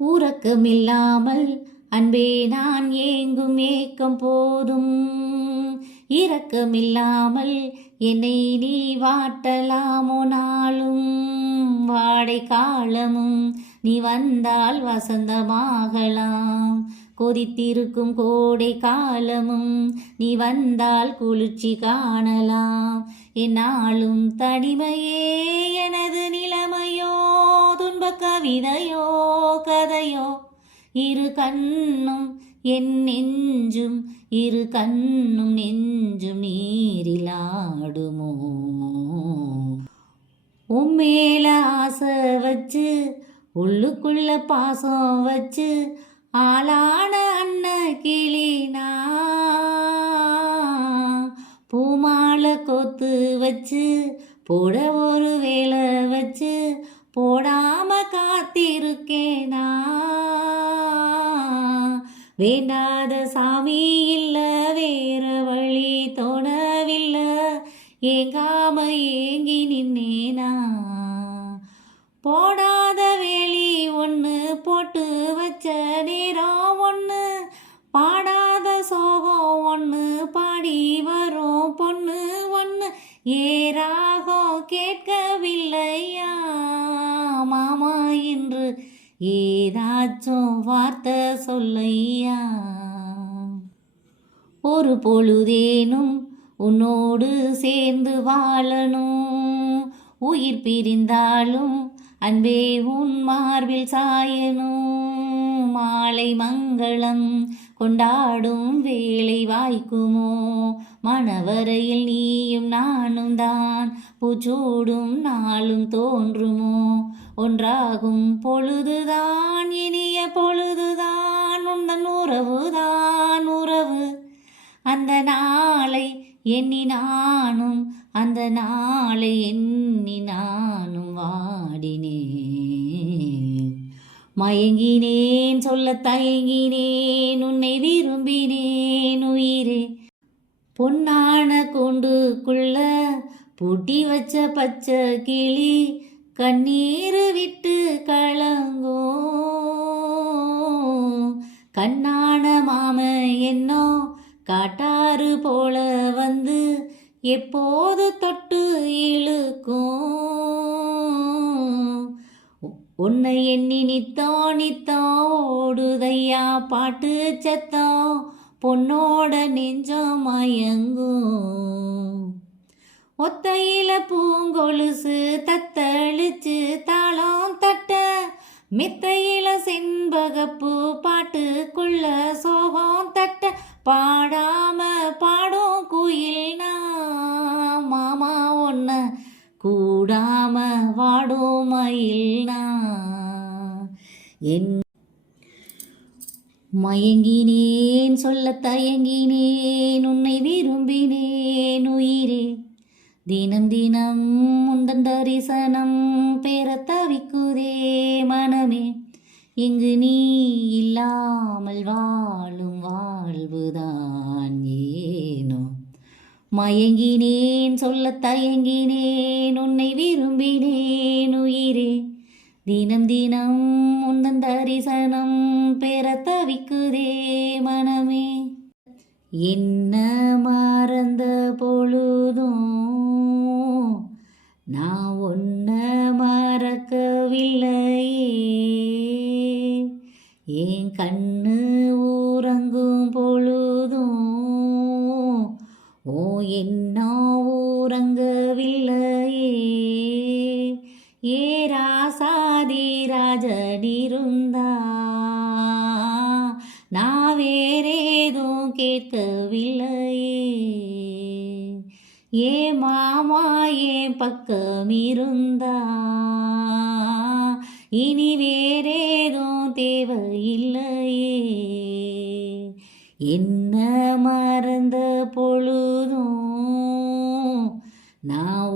உறக்கமில்லாமல் அன்பே நான் ஏங்கும் ஏக்கம் போதும். இரக்கமில்லாமல் என்னை நீ வாட்டலாமோ நாளும். வாடை காலமும் நீ வந்தால் வசந்தமாகலாம். கொதித்திருக்கும் கோடை காலமும் நீ வந்தால் குளிர்ச்சி காணலாம். என்னாலும் தனிமையே எனது நிலைமையோ, துன்ப கவிதையோ கதையோ, இரு கண்ணும் என் நெஞ்சும், இரு கண்ணும் நெஞ்சும் நீரிலாடுமோ. உம்மேல ஆசை வச்சு உள்ளுக்குள்ள பாசம் வச்சு ஆளான அன்ன கிளினா, பூமாலை கோத்து வச்சு போட ஒரு வேலை வச்சு போடாம காத்திருக்கேனா. வேண்டாத சாமி இல்ல, வேற வழி தோணவில்லை, ஏங்காம ஏங்கி நின்னேனா. போடாத வேலி ஒன்று போட்டு வச்ச நேரம் ஒன்று, பாடாத சோகம் ஒன்று பாடி வரும் பொண்ணு ஒன்று, ஏராகம் கேட்கவில்லையா மாமா என்று ஏதாச்சும் வார்த்தை சொல்லையா. ஒரு பொழுதேனும் உன்னோடு சேர்ந்து வாழணும், உயிர் பிரிந்தாலும் அன்பே உன் மார்பில் சாயணும். மாலை மங்களம் கொண்டாடும் வேளை வாய்க்குமோ, மணவரையில் நீயும் நானும் தான் பூச்சூடும் நாளும் தோன்றுமோ. ஒன்றாகும் பொழுதுதான் இனிய பொழுதுதான், உந்தன் உறவுதான் உறவு. அந்த நாளை எண்ணி நானும், அந்த நாளை எண்ணி நானும் வாடினேன். மயங்கினேன் சொல்ல தயங்கினேன், உன்னை விரும்பினேன் உயிரே. பொன்னான கூண்டுக்குள்ள பூட்டி வச்ச பச்சை கிளி கண்ணீர் விட்டு கலங்கோ. கண்ணான மாம என்னோ காட்டாறு போல வந்து எப்போது தொட்டு இழுக்கும். உன்னை எண்ணி நித்தோ நித்தோ ஓடுதையா பாட்டு சத்தம், பொன்னோட நெஞ்சம் மயங்கும். ஒத்தையில பூங்கொலுசு தத்தளிச்சு தாளம் தட்ட, மெத்தையில செண்பகப்பூ பாட்டுக்குள்ள சோகம் தட்ட, பாடாம பாடும் குயில்னா மாமா ஒன்ன கூடாம வாடும் மயில்னா. என் மயங்கினேன் சொல்ல தயங்கினேன், உன்னை விரும்பினேன் உயிரே. தினம் தினம் உந்தன் தரிசனம் பெற தவிக்குதே மனமே. இங்கு நீ இல்லாமல் வாழும் வாழ்வுதான் ஏனோ. மயங்கினேன் சொல்ல தயங்கினேன், உன்னை விரும்பினேன் உயிரே. தினம் தினம் உந்தன் தரிசனம் பெற தவிக்குதே மனமே. என்ன மறந்த பொழுதும் நான் ஒன்ன மறக்கவில்லையே. என் கண்ணு ஊரங்கும் பொழுதும் ஓ என்ன ஊரங்கவில்லையே. ஏ ராசாதி ராஜனிருந்தா நான் வேறேதும் கேட்கவில்லையே. ஏ மாமா என் பக்கம் இருந்தா இனி வேறேதும் தேவையில்லையே. என்ன மறந்த பொழுதும் நான்